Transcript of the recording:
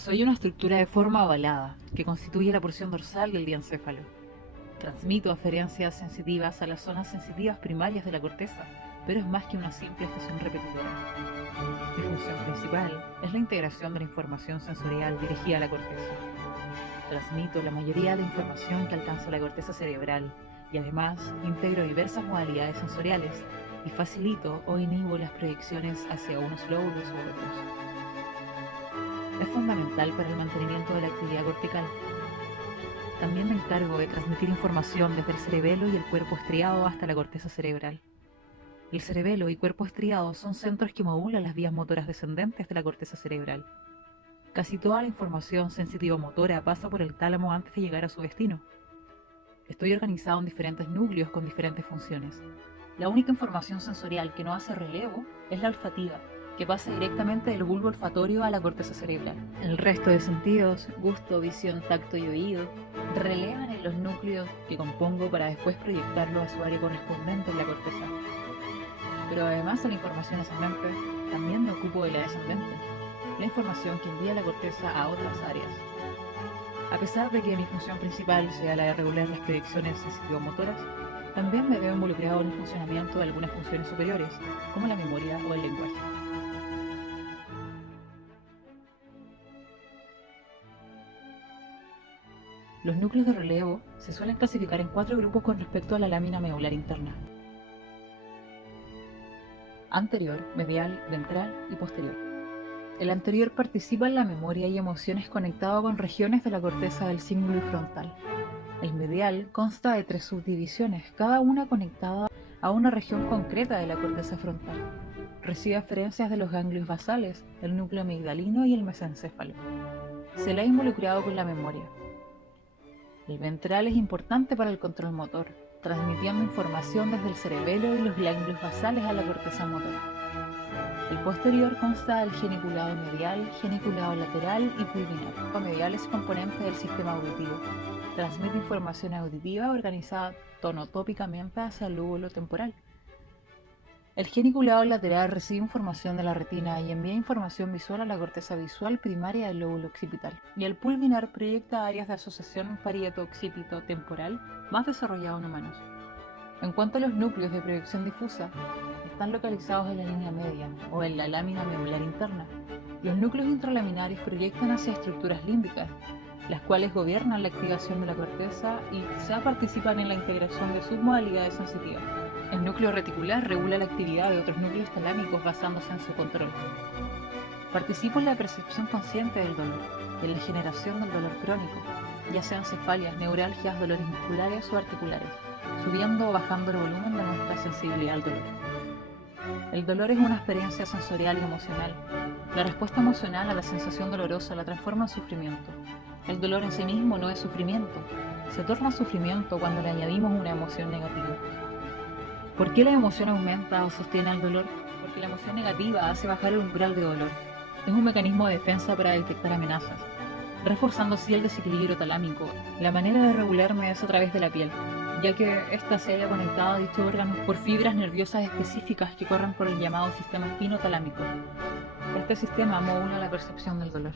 Soy una estructura de forma ovalada, que constituye la porción dorsal del diencéfalo. Transmito aferencias sensitivas a las zonas sensitivas primarias de la corteza, pero es más que una simple estación repetidora. Mi función principal es la integración de la información sensorial dirigida a la corteza. Transmito la mayoría de la información que alcanza la corteza cerebral y además integro diversas modalidades sensoriales y facilito o inhibo las proyecciones hacia unos lóbulos u otros. Es fundamental para el mantenimiento de la actividad cortical. También me encargo de transmitir información desde el cerebelo y el cuerpo estriado hasta la corteza cerebral. El cerebelo y cuerpo estriado son centros que modulan las vías motoras descendentes de la corteza cerebral. Casi toda la información sensitivo-motora pasa por el tálamo antes de llegar a su destino. Estoy organizado en diferentes núcleos con diferentes funciones. La única información sensorial que no hace relevo es la olfativa, que pasa directamente del bulbo olfatorio a la corteza cerebral. El resto de sentidos, gusto, visión, tacto y oído, relevan en los núcleos que compongo para después proyectarlo a su área correspondiente en la corteza. Pero además de la información ascendente, también me ocupo de la descendente, la información que envía la corteza a otras áreas. A pesar de que mi función principal sea la de regular las proyecciones sensitivo-motoras, también me veo involucrado en el funcionamiento de algunas funciones superiores, como la memoria o el lenguaje. Los núcleos de relevo se suelen clasificar en 4 grupos con respecto a la lámina medular interna: anterior, medial, ventral y posterior. El anterior participa en la memoria y emociones conectado con regiones de la corteza del cíngulo y frontal. El medial consta de 3 subdivisiones, cada una conectada a una región concreta de la corteza frontal. Recibe aferencias de los ganglios basales, el núcleo amigdalino y el mesencéfalo. Se le ha involucrado con la memoria. El ventral es importante para el control motor, transmitiendo información desde el cerebelo y los ganglios basales a la corteza motora. El posterior consta del geniculado medial, geniculado lateral y pulvinar. El medial es componente del sistema auditivo. Transmite información auditiva organizada tonotópicamente hacia el lóbulo temporal. El geniculado lateral recibe información de la retina y envía información visual a la corteza visual primaria del lóbulo occipital. Y el pulvinar proyecta áreas de asociación parieto-occipito-temporal más desarrollado en humanos. En cuanto a los núcleos de proyección difusa, están localizados en la línea media o en la lámina medular interna. Los núcleos intralaminares proyectan hacia estructuras límbicas, las cuales gobiernan la activación de la corteza y quizá participan en la integración de submodalidades sensitivas. El núcleo reticular regula la actividad de otros núcleos talámicos basándose en su control. Participa en la percepción consciente del dolor y en la generación del dolor crónico, ya sean cefalias, neuralgias, dolores musculares o articulares, subiendo o bajando el volumen de nuestra sensibilidad al dolor. El dolor es una experiencia sensorial y emocional. La respuesta emocional a la sensación dolorosa la transforma en sufrimiento. El dolor en sí mismo no es sufrimiento, se torna sufrimiento cuando le añadimos una emoción negativa. ¿Por qué la emoción aumenta o sostiene el dolor? Porque la emoción negativa hace bajar el umbral de dolor. Es un mecanismo de defensa para detectar amenazas, reforzando así el desequilibrio talámico. La manera de regularme es a través de la piel, ya que ésta se haya conectado a dicho órgano por fibras nerviosas específicas que corren por el llamado sistema espinotalámico. Este sistema modula la percepción del dolor.